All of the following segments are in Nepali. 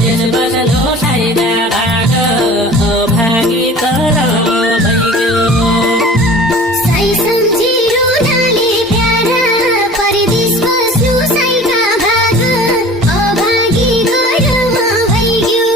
परदेश बस्नु साइदा भाग अभागी करम भइग्यो। सही सम्झी रुनाले प्यारा परदेश बस्नु साइदा भाग अभागी करम भइग्यो।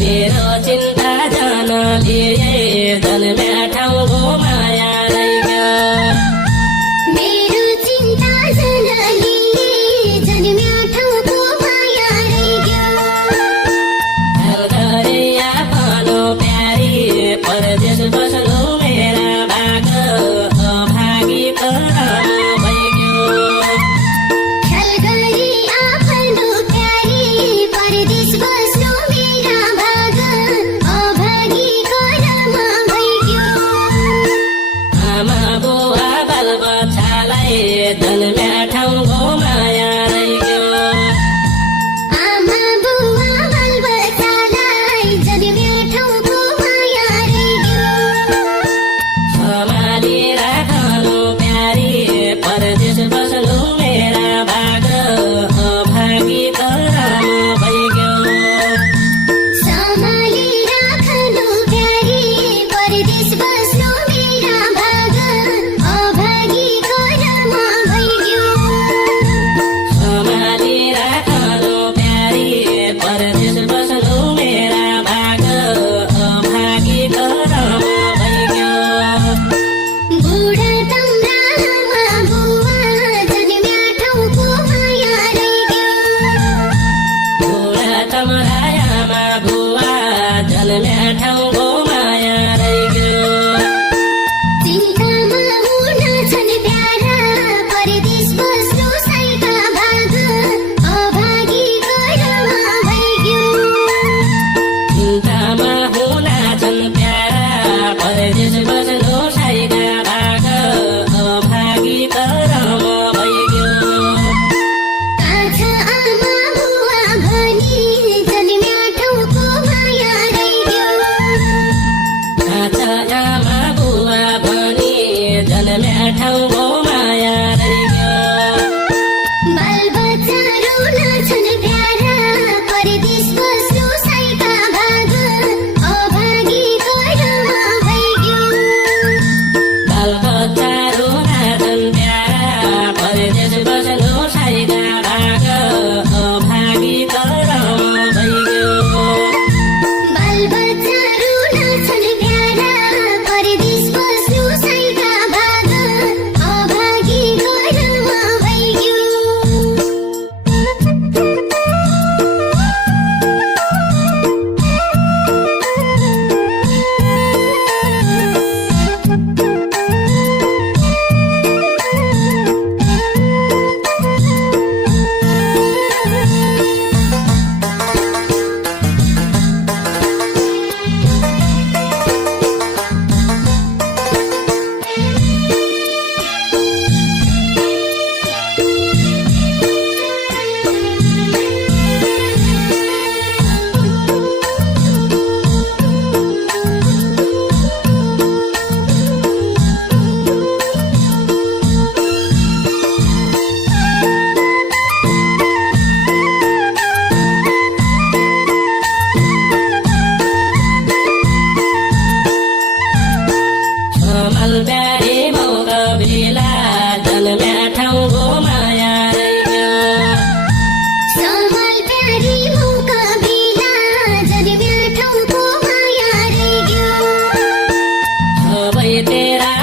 मेरो चिन्ता जान लिए जन्म्या ठाउँको माया रहिग्यो। मेरो चिन्ता जनले जन्म्या ठाउँको माया रहिग्यो। ख्याल गरे आफ्नो प्यारी परदेश बस्नु मेरा भाग अभागी करम भइग्यो। ख्याल गरी आफ्नो प्यारी परदेश बस्नु मेरा भाग अभागी करम भइग्यो। आमा बुवा बालबच्चालाई जन्म्या ठाउँको माया रहिग्यो। आमा बुवा बालबच्चालाई जन्म्या ठाउँको माया रहिग्यो। सम्हाली राख्नु प्यारी परदेश बस्नु मेरा भाग अभागी करम भइग्यो। सम्हाली राख्नु प्यारी परदेश बस्नु मेरा भाग अभागी करम भइग्यो। सम्हाली राख्नु प्यारी परदेश बस्नु मेरा भाग अभागी करम भइग्यो। बुढा तम्रामा बुवा जन्म्या ठाउँको माया रहिग्यो। बुढा तमरायामा बुवा जन्म्या ठाउँको माया रहिग्यो। चिन्तामा हुन छन् प्यारा परदेश बस्नु साइदा भाग अभागी करम भइग्यो। चिन्तामा हुना छन् प्यारा परदेश बस्नु साइदा भाग अभागी करम भइग्यो। कान्छा आमा बुवा भनी जन्म्या ठाउँको माया रहिग्यो। कान्छा आमा बुवा भनी जन्म्या ठाउँको माया रहिग्यो। बालबच्चा रुन छन् प्यारा परदेश बस्नु साइदा भाग अभागी करम भइग्यो। बालबच्चा रुना छन् प्यारा परदेश बस्नु साइदा भाग अभागी करम भइग्यो। बालबच्चा रुन छन् प्यारा परदेश बस्नु साइदा भाग अभागी करम भइग्यो। भइते हेरा